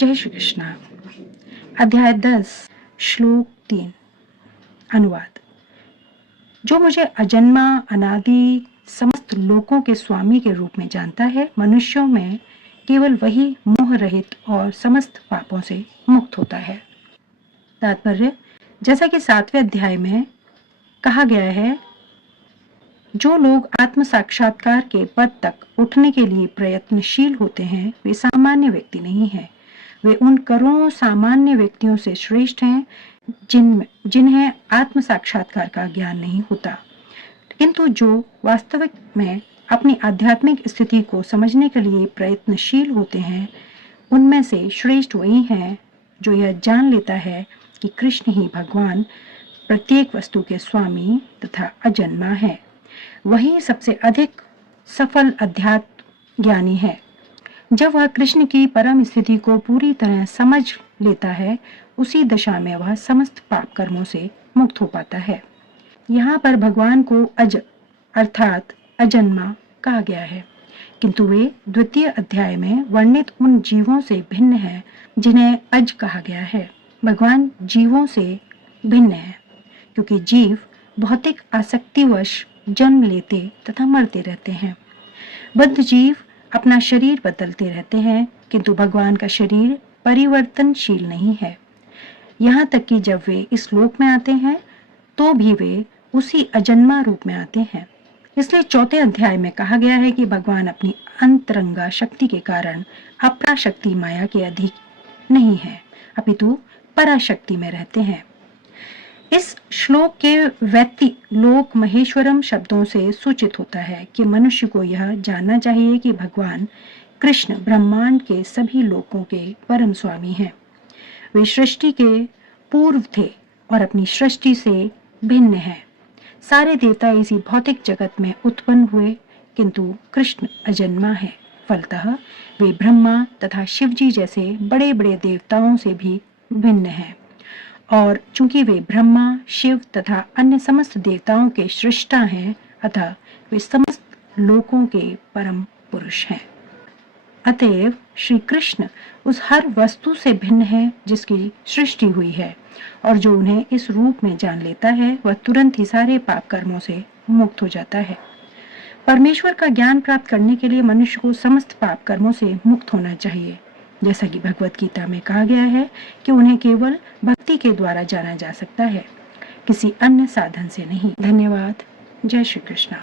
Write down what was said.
जय श्री कृष्ण। अध्याय 10 श्लोक 3 अनुवाद। जो मुझे अजन्मा अनादि समस्त लोकों के स्वामी के रूप में जानता है, मनुष्यों में केवल वही मोह रहित और समस्त पापों से मुक्त होता है। तात्पर्य, जैसा कि 7वें अध्याय में कहा गया है, जो लोग आत्म साक्षात्कार के पद तक उठने के लिए प्रयत्नशील होते हैं, वे सामान्य व्यक्ति नहीं हैं। वे उन करोड़ों सामान्य व्यक्तियों से श्रेष्ठ हैं जिन्हें आत्म साक्षात्कार का ज्ञान नहीं होता। किंतु जो वास्तविक में अपनी आध्यात्मिक स्थिति को समझने के लिए प्रयत्नशील होते हैं, उनमें से श्रेष्ठ वही है जो यह जान लेता है कि कृष्ण ही भगवान प्रत्येक वस्तु के स्वामी तथा अजन्मा है। वही सबसे अधिक सफल अध्यात्म ज्ञानी है। जब वह कृष्ण की परम स्थिति को पूरी तरह समझ लेता है, उसी दशा में वह समस्त पाप कर्मों से मुक्त हो पाता है। यहाँ पर भगवान को अज अर्थात अजन्मा कहा गया है, किंतु वे द्वितीय अध्याय में वर्णित उन जीवों से भिन्न हैं जिन्हें अज कहा गया है। भगवान जीवों से भिन्न है क्योंकि जीव भौतिक आसक्तिवश जन्म लेते तथा मरते रहते हैं। बद्ध जीव अपना शरीर बदलते रहते हैं, किंतु भगवान का शरीर परिवर्तनशील नहीं है। यहाँ तक कि जब वे इस लोक में आते हैं तो भी वे उसी अजन्मा रूप में आते हैं। इसलिए 4वें अध्याय में कहा गया है कि भगवान अपनी अंतरंगा शक्ति के कारण अपराशक्ति माया के अधीन नहीं है, अपितु पराशक्ति में रहते हैं। इस श्लोक के व्यक्ति लोक महेश्वरम शब्दों से सूचित होता है कि मनुष्य को यह जानना चाहिए कि भगवान कृष्ण ब्रह्मांड के सभी लोकों के परम स्वामी हैं। वे सृष्टि के पूर्व थे और अपनी सृष्टि से भिन्न हैं। सारे देवता इसी भौतिक जगत में उत्पन्न हुए, किंतु कृष्ण अजन्मा है। फलतः वे ब्रह्मा तथा शिव जी जैसे बड़े बड़े देवताओं से भी भिन्न हैं। और चूंकि वे ब्रह्मा, शिव तथा अन्य समस्त देवताओं के सृष्टा हैं, अतः वे समस्त लोकों के परम पुरुष हैं। अतएव श्री कृष्ण उस हर वस्तु से भिन्न है जिसकी सृष्टि हुई है, और जो उन्हें इस रूप में जान लेता है, वह तुरंत ही सारे पाप कर्मों से मुक्त हो जाता है। परमेश्वर का ज्ञान प्राप्त करने के लिए मनुष्य को समस्त पाप कर्मों से मुक्त होना चाहिए। जैसा कि भगवत गीता में कहा गया है कि उन्हें केवल भक्ति के द्वारा जाना जा सकता है, किसी अन्य साधन से नहीं। धन्यवाद। जय श्री कृष्ण।